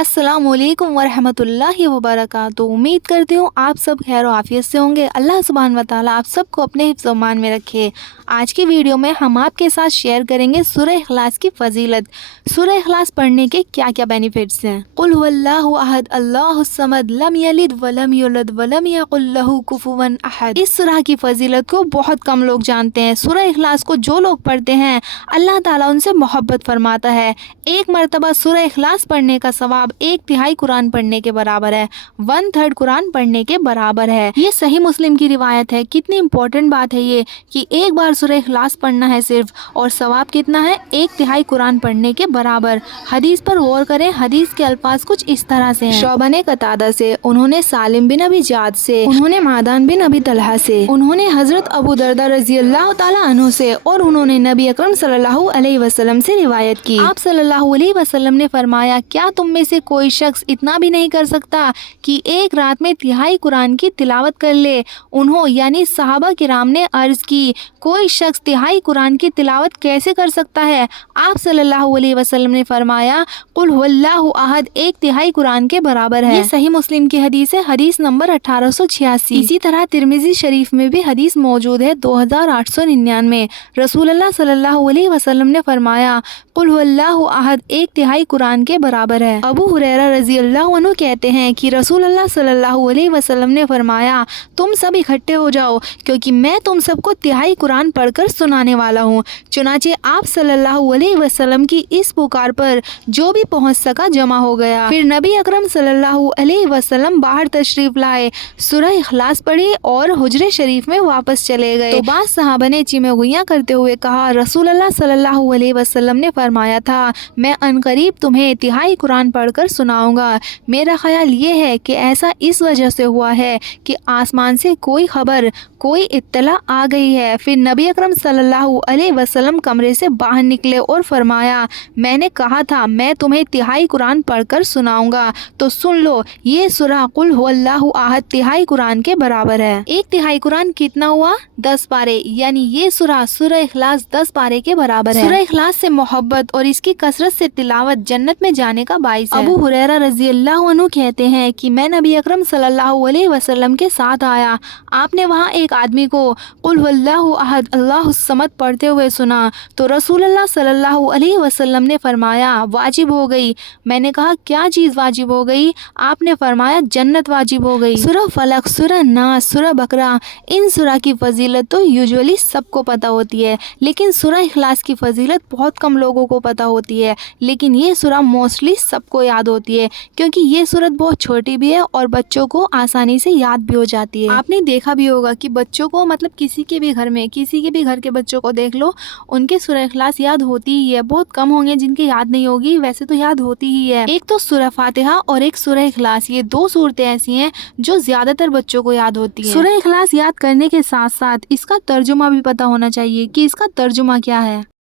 अस्सलाम वालेकुम वरहमतुल्लाहि वबरकातुहू। उम्मीद करती हूँ आप सब खैर और आफियत से होंगे। अल्लाह सुब्हान व तआला आप सबको अपने हिफ्ज़ व अमान में रखे। आज की वीडियो में हम आपके साथ शेयर करेंगे सूरह इखलास की फजीलत। सूरह इखलास पढ़ने के क्या क्या बेनिफिट्स हैं। कुल हुवल्लाहु अहद अल्लाहुस समद लम यलिद वलम यूलद वलम यकुल लहू कुफुवन अहद। इस सूरह की फजीलत को बहुत कम लोग जानते हैं। सूरह इखलास को जो लोग पढ़ते हैं अल्लाह ताला उनसे मोहब्बत फरमाता है। एक मरतबा सूरह इखलास पढ़ने का सवाब 1/3 कुरान पढ़ने के बराबर है, 1/3 कुरान पढ़ने के बराबर है। ये सही मुस्लिम की रिवायत है। कितनी इम्पोर्टेंट बात है ये कि एक बार सूरह इखलास पढ़ना है सिर्फ, और सवाब कितना है 1/3 कुरान पढ़ने के बराबर। हदीस पर गौर करें। हदीस के अल्फाज कुछ इस तरह से हैं। शोबा ने कतादा से, उन्होंने सालिम बिन अबी जाद से, उन्होंने मादान बिन अबी तलहा से, उन्होंने हजरत अबू दरदा रजी अल्लाह ताला अन्हु से, और उन्होंने नबी अकरम सल्लल्लाहु अलैहि वसल्लम से रिवायत की। आप सल्लल्लाहु अलैहि वसल्लम ने फरमाया, क्या तुम में से कोई शख्स इतना भी नहीं कर सकता कि एक रात में तिहाई कुरान की तिलावत कर ले। उन्हों यानी सहाबा किराम ने अर्ज की, कोई शख्स तिहाई कुरान की तिलावत कैसे कर सकता है। आप सल्लल्लाहु अलैहि वसल्लम ने फरमाया, कुल हुवल्लाहु अहद 1/3 कुरान के बराबर है। ये सही मुस्लिम की हदीस है, हदीस नंबर 1886। इसी तरह तिरमिजी शरीफ में भी हदीस मौजूद है 2899। रसूलुल्लाह सल्लल्लाहु अलैहि वसल्लम ने फरमाया, कुल हुवल्लाहु अहद 1/3 कुरान के बराबर है। अबू हुरैरा रजी अल्लाह अन्हु कहते हैं कि रसूलुल्लाह सल्लल्लाहु अलैहि वसल्लम ने फरमाया, तुम सब इकट्ठे हो जाओ क्योंकि मैं तुम सबको तिहाई कुरान पढ़कर सुनाने वाला हूँ। चुनाचे आप सल्लल्लाहु अलैहि वसल्लम की इस पुकार पर जो भी पहुँच सका जमा हो गया। फिर नबी अकरम सल्लल्लाहु अलैहि वसल्लम बाहर तशरीफ लाए, सूरह इखलास पढ़ी और हुजरे शरीफ में वापस चले गए। तो बाद सहाबा ने चिमगुइयाँ करते हुए कहा, रसूलुल्लाह सल्लल्लाहु अलैहि वसल्लम ने फरमाया था, मैं अनकरीब तुम्हें तिहाई कुरान पढ़कर सुनाऊंगा। मेरा ख्याल ये है कि ऐसा इस वजह से हुआ है कि आसमान से कोई खबर, कोई इत्तला आ गई है। फिर नबी अकरम सल्लल्लाहु अलैहि वसल्लम कमरे से बाहर निकले और फरमाया, मैंने कहा था मैं तुम्हें तिहाई कुरान पढ़कर सुनाऊंगा, तो सुन लो, ये सूरह कुल हुवल्लाहु अहद तिहाई कुरान के बराबर है। 1/3 कुरान कितना हुआ? 10 पारे, यानी ये सूरह इखलास 10 पारे के बराबर है। सूरह इखलास से मोहब्बत और इसकी कसरत से तिलावत जन्नत में जाने का बाइस है। अबू हुरैरा रजी अल्लाह अन्हु कहते हैं कि मैं नबी अकरम सल्लल्लाहु अलैहि वसल्लम के साथ आया। आपने वहाँ एक आदमी को कुल हुवल्लाहु अहद अल्लाहुस समद पढ़ते हुए सुना, तो रसूलुल्लाह सल्लल्लाहु अलैहि वसल्लम ने फरमाया, वाजिब हो गई। मैंने कहा, क्या चीज़ वाजिब हो गई? आपने फरमाया, जन्नत वाजिब हो गई। सूरह फलक, सूरह नास, सूरह बकरा, इन सूरह की फजीलत तो यूजुअली सबको पता होती है, लेकिन सूरह इखलास की फजीलत बहुत कम लोगों को पता होती है। लेकिन ये सूरह मोस्टली सबको याद होती है क्योंकि ये सूरत बहुत छोटी भी है और बच्चों को आसानी से याद भी हो जाती है। आपने देखा भी होगा कि बच्चों को, मतलब किसी के भी घर में, किसी के भी घर के बच्चों को देख लो, उनके सूरह इखलास याद होती ही है। बहुत कम होंगे जिनके याद नहीं होगी, वैसे तो याद होती ही है। एक तो सूरह फातिहा और एक सूरह इखलास, ये दो सूरतें ऐसी हैं जो ज्यादातर बच्चों को याद होती है। सूरह इखलास याद करने के साथ साथ इसका तर्जुमा भी पता होना चाहिए कि इसका तर्जुमा क्या है।